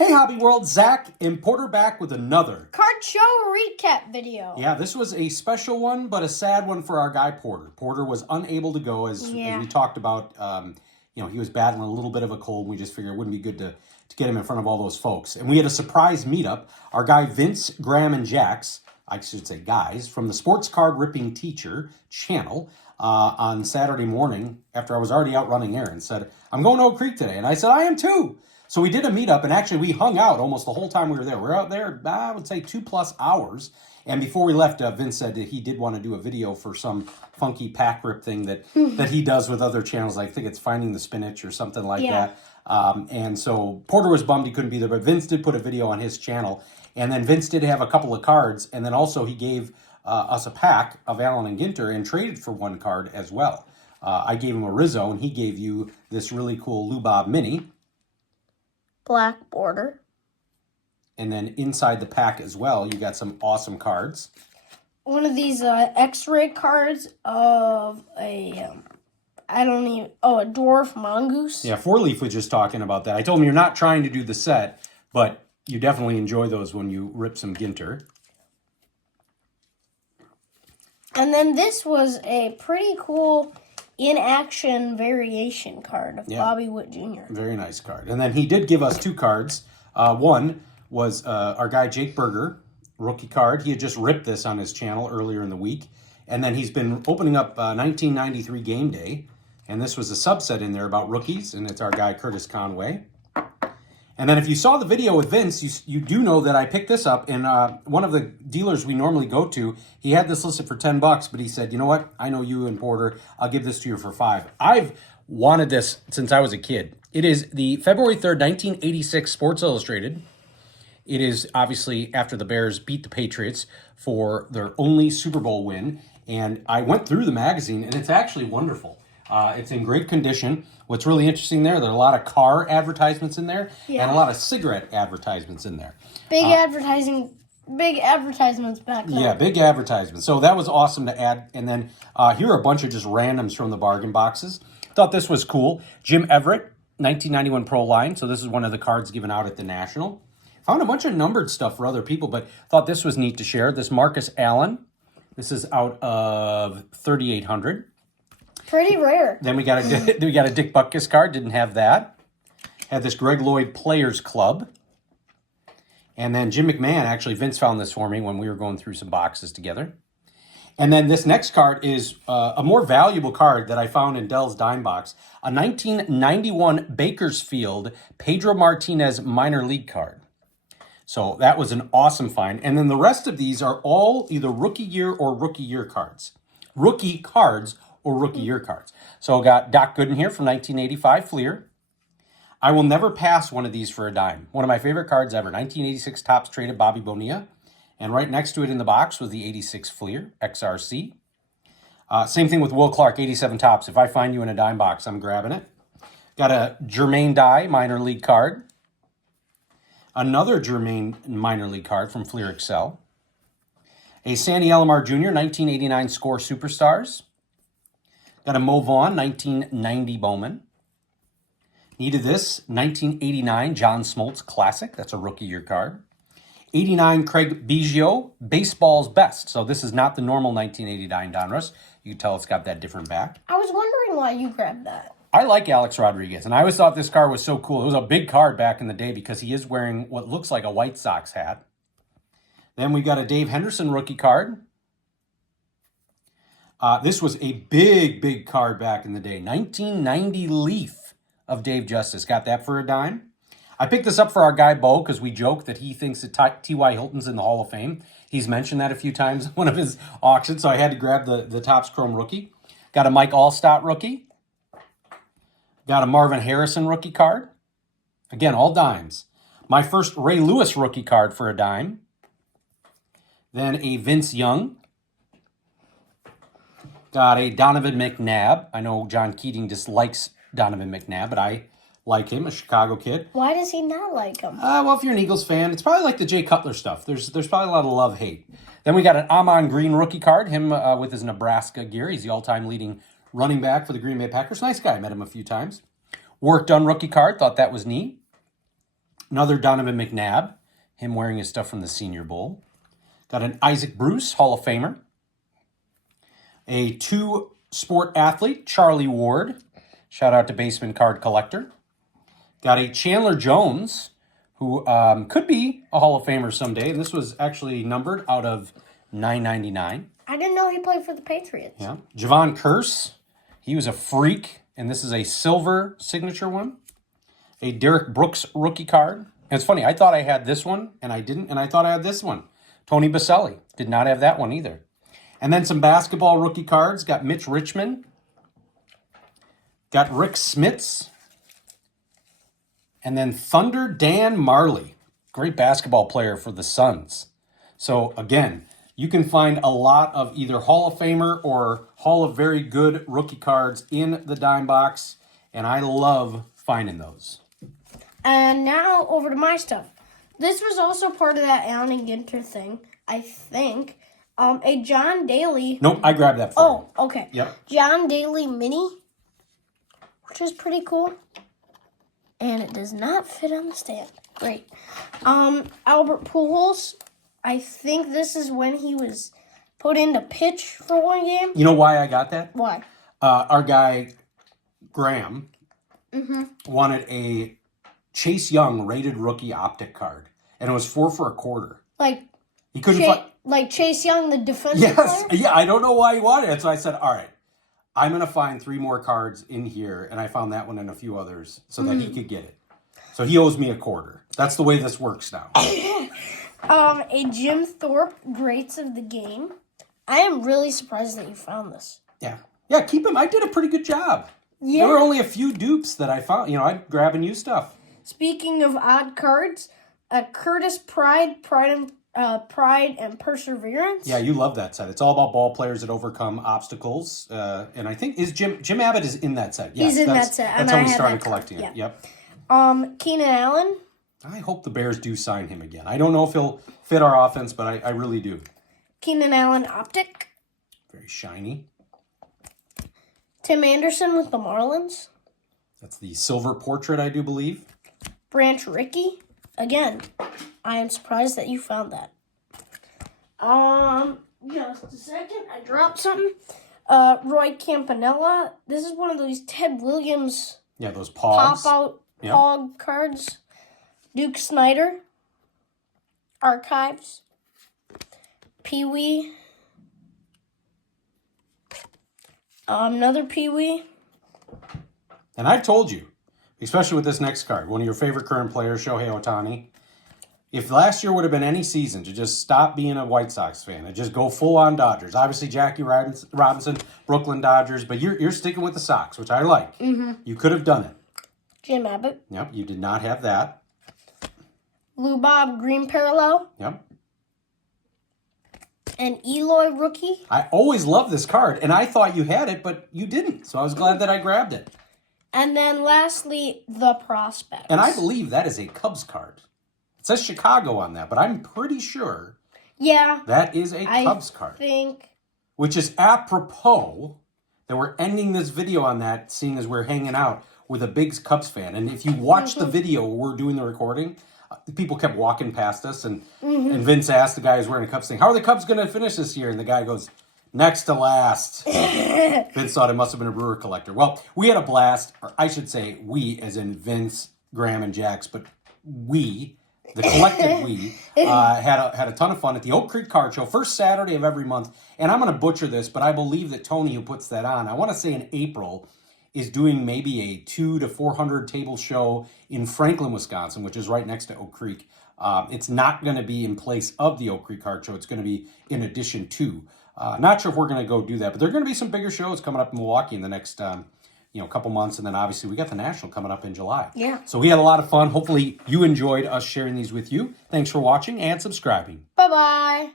Hey Hobby World, Zach and Porter back with another card show recap video. Yeah, this was a special one, but a sad one for our guy Porter. Porter was unable to go as we talked about. He was battling a little bit of a cold. We just figured it wouldn't be good to get him in front of all those folks. And we had a surprise meetup. Our guy Vince, Graham, and Jax, I should say guys, from the Sports Card Ripping Teacher channel on Saturday morning after I was already out running errands, said, I'm going to Oak Creek today. And I said, I am too. So we did a meetup, and actually we hung out almost the whole time we were there. We were out there, I would say, 2+ hours. And before we left, Vince said that he did want to do a video for some funky pack rip thing that he does with other channels. I think it's Finding the Spinach or something like that. And so Porter was bummed he couldn't be there, but Vince did put a video on his channel. And then Vince did have a couple of cards, and then also he gave us a pack of Allen and Ginter and traded for one card as well. I gave him a Rizzo, and he gave you this really cool Lou Bob Mini. Black border. And then inside the pack as well, you got some awesome cards. One of these X-ray cards of a dwarf mongoose. Yeah, Four Leaf was just talking about that. I told him you're not trying to do the set, but you definitely enjoy those when you rip some Ginter. And then this was a pretty cool in-action variation card of Bobby Witt Jr. Very nice card. And then he did give us two cards. One was our guy Jake Berger, rookie card. He had just ripped this on his channel earlier in the week. And then he's been opening up 1993 Game Day. And this was a subset in there about rookies, and it's our guy Curtis Conway. And then if you saw the video with Vince, you do know that I picked this up, and one of the dealers we normally go to, he had this listed for $10, but he said, you know what, I know you and Porter, I'll give this to you for $5. I've wanted this since I was a kid. It is the February 3rd, 1986 Sports Illustrated. It is obviously after the Bears beat the Patriots for their only Super Bowl win, and I went through the magazine, and it's actually wonderful. It's in great condition. What's really interesting there are a lot of car advertisements in there and a lot of cigarette advertisements in there. Big advertisements back then. Yeah, big advertisements. So that was awesome to add. And then here are a bunch of just randoms from the bargain boxes. Thought this was cool. Jim Everett, 1991 Pro Line. So this is one of the cards given out at the National. Found a bunch of numbered stuff for other people, but thought this was neat to share. This Marcus Allen. This is out of 3,800. Pretty rare. Then we got a Dick Butkus card. Didn't have that. Had this Greg Lloyd Players Club. And then Jim McMahon. Actually, Vince found this for me when we were going through some boxes together. And then this next card is a more valuable card that I found in Dell's Dime Box. A 1991 Bakersfield Pedro Martinez minor league card. So that was an awesome find. And then the rest of these are all either rookie year or rookie year cards. Rookie cards or rookie year cards. So got Doc Gooden here from 1985 Fleer. I will never pass one of these for a dime. One of my favorite cards ever. 1986 Topps traded Bobby Bonilla. And right next to it in the box was the 86 Fleer XRC. Same thing with Will Clark, 87 Topps. If I find you in a dime box, I'm grabbing it. Got a Jermaine Dye minor league card. Another Jermaine minor league card from Fleer Excel. A Sandy Alomar Jr. 1989 Score Superstars. Got a Mo Vaughn, 1990 Bowman. Needed this, 1989 John Smoltz Classic. That's a rookie year card. 89 Craig Biggio, Baseball's Best. So this is not the normal 1989 Donruss. You can tell it's got that different back. I was wondering why you grabbed that. I like Alex Rodriguez, and I always thought this card was so cool. It was a big card back in the day because he is wearing what looks like a White Sox hat. Then we got a Dave Henderson rookie card. This was a big card back in the day. 1990 Leaf of Dave Justice. Got that for a dime. I picked this up for our guy Bo because we joke that he thinks that T.Y. Hilton's in the Hall of Fame. He's mentioned that a few times in one of his auctions, so I had to grab the Topps Chrome rookie. Got a Mike Allstott rookie. Got a Marvin Harrison rookie card. Again, all dimes. My first Ray Lewis rookie card for a dime. Then a Vince Young. Got a Donovan McNabb. I know John Keating dislikes Donovan McNabb, but I like him, a Chicago kid. Why does he not like him? Well, if you're an Eagles fan, it's probably like the Jay Cutler stuff. There's probably a lot of love-hate. Then we got an Amon Green rookie card, him with his Nebraska gear. He's the all-time leading running back for the Green Bay Packers. Nice guy. Met him a few times. Work done rookie card. Thought that was neat. Another Donovan McNabb, him wearing his stuff from the Senior Bowl. Got an Isaac Bruce, Hall of Famer. A two-sport athlete, Charlie Ward. Shout out to Basement Card Collector. Got a Chandler Jones, who could be a Hall of Famer someday. And this was actually numbered out of 999. I didn't know he played for the Patriots. Yeah. Javon Curse, he was a freak. And this is a silver signature one. A Derek Brooks rookie card. And it's funny, I thought I had this one, and I didn't. And I thought I had this one. Tony Baselli did not have that one either. And then some basketball rookie cards. Got Mitch Richmond. Got Rick Smits. And then Thunder Dan Marley. Great basketball player for the Suns. So again, you can find a lot of either Hall of Famer or Hall of Very Good rookie cards in the dime box. And I love finding those. And now over to my stuff. This was also part of that Allen and Ginter thing, I think. A John Daly. Nope, I grabbed that for you. Oh, okay. Yep. John Daly Mini, which is pretty cool. And it does not fit on the stand. Great. Albert Pujols. I think this is when he was put into pitch for one game. You know why I got that? Why? Our guy, Graham, wanted a Chase Young rated rookie optic card. And it was $4 for $0.25. Like He couldn't find... Like Chase Young, the defensive Yes. player? Yeah, I don't know why he wanted it. So I said, all right, I'm going to find 3 more cards in here. And I found that one and a few others so that he could get it. So he owes me $0.25. That's the way this works now. A Jim Thorpe Greats of the Game. I am really surprised that you found this. Yeah. Yeah, keep him. I did a pretty good job. Yeah. There were only a few dupes that I found. You know, I'm grabbing new stuff. Speaking of odd cards, Curtis Pride and Perseverance. Yeah, you love that set. It's all about ball players that overcome obstacles. And I think Jim Abbott is in that set. Yes, He's in that set. That's how we started collecting it. Yeah. Yep. Keenan Allen. I hope the Bears do sign him again. I don't know if he'll fit our offense, but I really do. Keenan Allen Optic. Very shiny. Tim Anderson with the Marlins. That's the silver portrait, I do believe. Branch Rickey. Again, I am surprised that you found that. Just a second. I dropped something. Roy Campanella. This is one of those Ted Williams Yeah, those pogs. pop-out pog cards. Duke Snyder. Archives. Pee-wee. Another Pee-wee. And I told you, especially with this next card, one of your favorite current players, Shohei Ohtani, if last year would have been any season to just stop being a White Sox fan and just go full-on Dodgers. Obviously, Jackie Robinson, Brooklyn Dodgers, but you're sticking with the Sox, which I like. Mm-hmm. You could have done it. Jim Abbott. Yep, you did not have that. Lou Bob Green Parallel. Yep. And Eloy Rookie. I always loved this card, and I thought you had it, but you didn't. So I was glad that I grabbed it. And then lastly, the Prospects. And I believe that is a Cubs card. It says Chicago on that, but I'm pretty sure that is a Cubs card. Which is apropos that we're ending this video on that, seeing as we're hanging out with a big Cubs fan. And if you watch the video where we're doing the recording, people kept walking past us, and Vince asked the guy who's wearing a Cubs thing, how are the Cubs going to finish this year? And the guy goes, next to last. Vince thought it must have been a Brewer collector. Well, we had a blast, or I should say we, as in Vince, Graham, and Jax, but we, the collective we, had a ton of fun at the Oak Creek Card Show, first Saturday of every month. And I'm going to butcher this, but I believe that Tony, who puts that on, I want to say in April, is doing maybe a 200 to 400 table show in Franklin, Wisconsin, which is right next to Oak Creek. It's not going to be in place of the Oak Creek Card Show. It's going to be in addition to. Not sure if we're going to go do that, but there are going to be some bigger shows coming up in Milwaukee in the next couple months. And then obviously we got the National coming up in July. Yeah. So we had a lot of fun. Hopefully you enjoyed us sharing these with you. Thanks for watching and subscribing. Bye-bye.